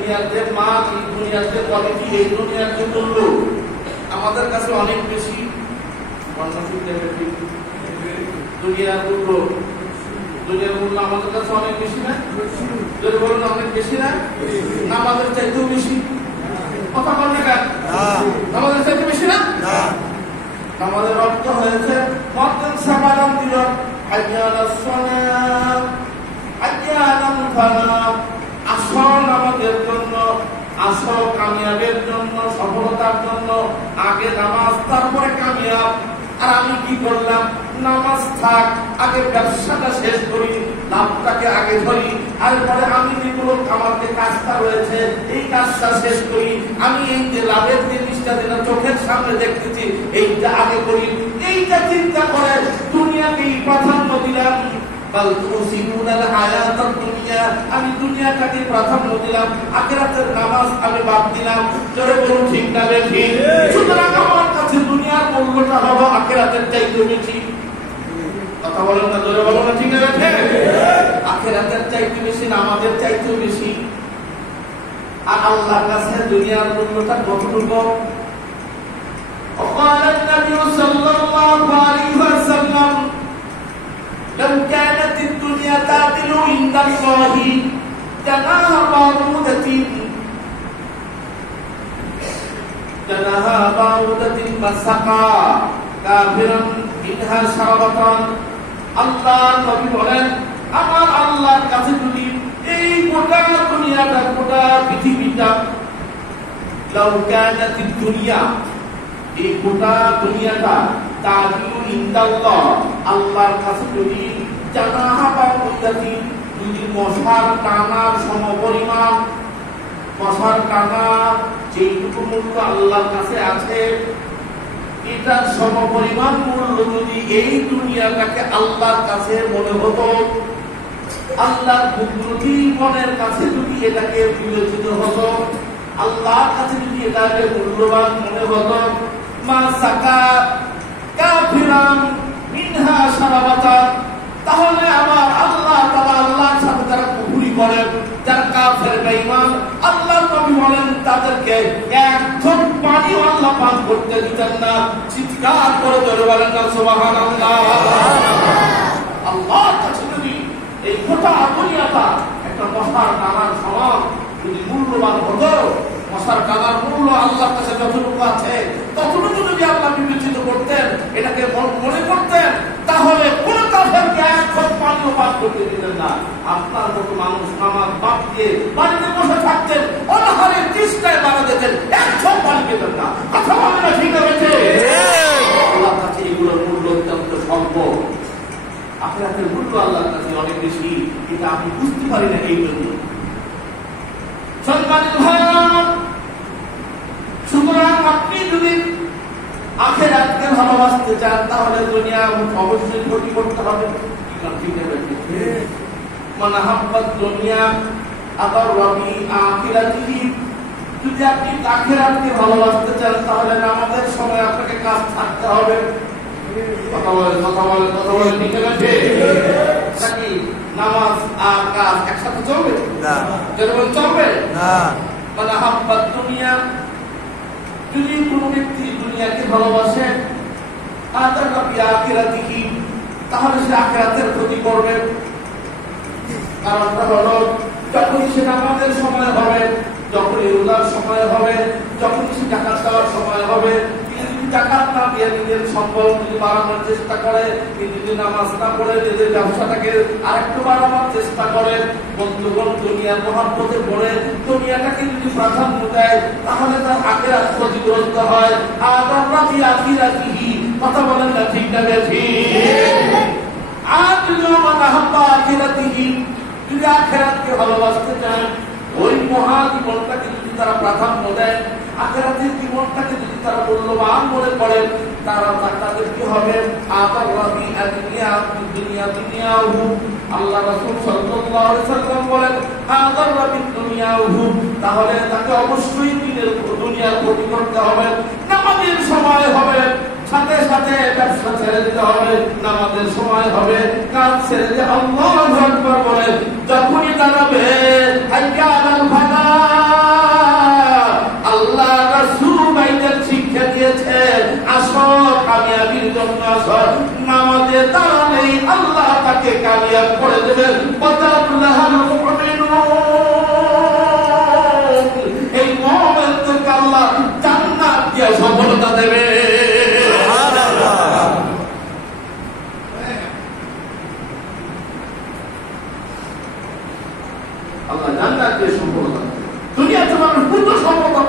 দুনিয়ার যে মান, এই দুনিয়ার যে কোয়ালিটি, এই দুনিয়ার যে মূল্য আমাদের কাছে অনেক বেশি। দুনিয়ার মূল্য আমাদের কাছে অনেক বেশি না? যদি বলুন অনেক বেশি না? আমাদের চাইতেও বেশি। কথা বলেন না, আমাদের চাইতে বেশি না? আমাদের অর্থ হয়েছে মর্তেন সামাদান দিল আসল আমাদের জন্য, আসল কামিয়াবের জন্য, সফলতার জন্য আগে নামাজ, তারপরে কামিয়াব। আর আমি কি করলাম? নামাজ থাক, আগে ব্যবসাটা শেষ করি, লাভটাকে আগে ধরি, তারপরে আমি যেগুলো আমার যে কাজটা রয়েছে এই কাজটা শেষ করি। আমি এই যে লাভের জিনিসটা যেটা চোখের সামনে দেখতেছি এইটা আগে করি। এইটা চিন্তা করে দুনিয়াকেই প্রাধান্য দিলাম। আমি দুনিয়াটাকে প্রাধান্য দিলাম, আখিরাতের নামাজ আমি বাদ দিলাম। জোরে বলুন ঠিক না বেশি? সুতরাং আমার কাছে দুনিয়ার মূল্যটা হলো আখিরাতের চাইতে বেশি। কথা বলেন না, জোরে বলো না, ঠিক না বেশি? আখিরাতের চাইতে বেশি না আমাদের চাইতেও বেশি। আর আল্লাহর কাছে দুনিয়ার মূল্যটা কতটুকু? وقال النبي صلى الله عليه وسلم لو كانت الدنيا تعدل عند الله جناح بعوضة مسقى كافرا منها شربة। আল্লাহ নবী বলেন, আমার আল্লাহর কাছে যদি এই গোটা দুনিয়াটা, গোটা পৃথিবীটা, লাউ কানাতিদ দুনিয়া, এই গোটা দুনিয়াটা তাদিলু ইনদাল্লাহ, আল্লাহর কাছে যদি জানাহা বাউদাতি, যদি মশার টানার সমপরিমাণ, মশার টানা যেটুকু মূল্য আল্লাহর কাছে আছে এটার সমপরিমাণ মূল্য যদি এই দুনিয়াটাকে আল্লাহর কাছে মনে হতো, আল্লাহর কুদরতি মনের কাছে যদি এটাকে বিবেচিত হতো, আল্লাহর কাছে যদি এটাকে মূল্যবান মনে হতো, মা সাকা কাফিরান মিনহা শারাবাতান, তাহলে আমার আল্লাহ তাআলা আল্লাহর সাথে যারা কুফরি করে, যারা কাফের বেঈমান, আল্লাহ নবী বলেন তাদেরকে এক ঢোক পানি আল্লাহ পান করতে দিতেন না। চিৎকার করে জোরে বলেন না সুবহানাল্লাহ। আল্লাহর কাছে যদি এই গোটা দুনিয়াটা একটা মশার কানার সমান যদি মূল্যবান হতো, মশার কানার মূল্য আল্লাহর কাছে যতটুকু আছে ততটুকু যদি আল্লাহ বিবেচিত করতেন, এটাকে মনে করতেন, তাহলে কোন কাফেরকে এক ঢোক পানিও পান করতে দিতেন না। আপনার মতো মানুষ নামাজ বাদ দিয়ে বাড়িতে বসে থাকতেন, অনাহারে তৃষ্ণায় মারা যেতেন, এক ঢোক পানি পেতেন না। কথা বলে না, ঠিক আছে? আল্লাহর কাছে এগুলোর মূল্য অত্যন্ত স্বল্প। আখিরাতের মূল্য আল্লাহর কাছে অনেক বেশি, এটা আপনি বুঝতে পারি না। এই জন্য সম্মানিত ভাইরা, সুতরাং আপনি যদি আখিরাতকে ভালোবাসতে চান তাহলে দুনিয়া অবশ্যই ক্ষতি করতে হবে। মান হাব্বাত দুনিয়া আবার রবি আখিরাতিহি, যদি আপনি আখিরাতকে ভালোবাসতে চান তাহলে নামাজের সময় আপনাকে কাজ থাকতে হবে। কথা বলে ঠিক আছে? নাকি নামাজ আর কাজ একসাথে চলবে না? যেরকম চলবে না। মানে হাব্বাত দুনিয়া, যদি কোনো ব্যক্তি দুনিয়াকে ভালোবাসে আদার রবি আখিরাতিহি, তাহলে সে আখিরাতের ক্ষতি করবে। কারণটা হলো যখনই সে নামাজের সময় হবে, যখনই রোজার সময় হবে, যখনই সে জাকাত দেওয়ার সময় হবে, জাকাত না দিয়ে নিজের সম্পদ যদি বাড়ানোর চেষ্টা করে, যদি নামাজ না পড়ে নিজের ব্যবসাটাকে আরেকটু বাড়ানোর চেষ্টা করে, বন্ধুগণ দুনিয়ার মহাব্বতে পড়ে দুনিয়াটাকে যদি প্রাধান্য দেয়, তাহলে তার আখিরাত ক্ষতিগ্রস্ত হয়। আদার রাবি আখিরাতিহি, কথা বলেন না, ঠিক না ঠিক? আর যদি আমার আহাব্বা আখিরাতিহি, যদি আখিরাতকে ভালোবাসতে চান, ওই মহাজীবনটাকে যদি তারা প্রাধান্য দেয়, আখিরাতের জীবনটাকে যদি তারা মূল্যবান মনে করেন, তাদের কি হবে? আদার রাবি দুনিয়াহু, আল্লাহ রাসূল সাল্লাল্লাহু আলাইহি ওয়াসাল্লাম বলেন আদার রাবি দুনিয়াহু, তাহলে তাকে অবশ্যই দুনিয়ার ক্ষতি করতে হবে। নামাজের সময় হবে, সাথে সাথে ব্যবসা ছেড়ে দিতে হবে, নামাজের সময় হবে, কাজ ছেড়ে দিয়ে আল্লাহু আকবার বলে যখনই দাঁড়াবে হাইয়া আলাল ফালাহ, নামাজে দাঁড়ালেই আল্লাহ তাকে কামিয়াব করে দেবেন। এই মুমিনকে আল্লাহ জান্নাত দিয়ে সফলতা দেবে। আল্লাহ জান্নাত দিয়ে সফলতা দেবে। দুনিয়াতে মানুষ পূর্ণ সফলতা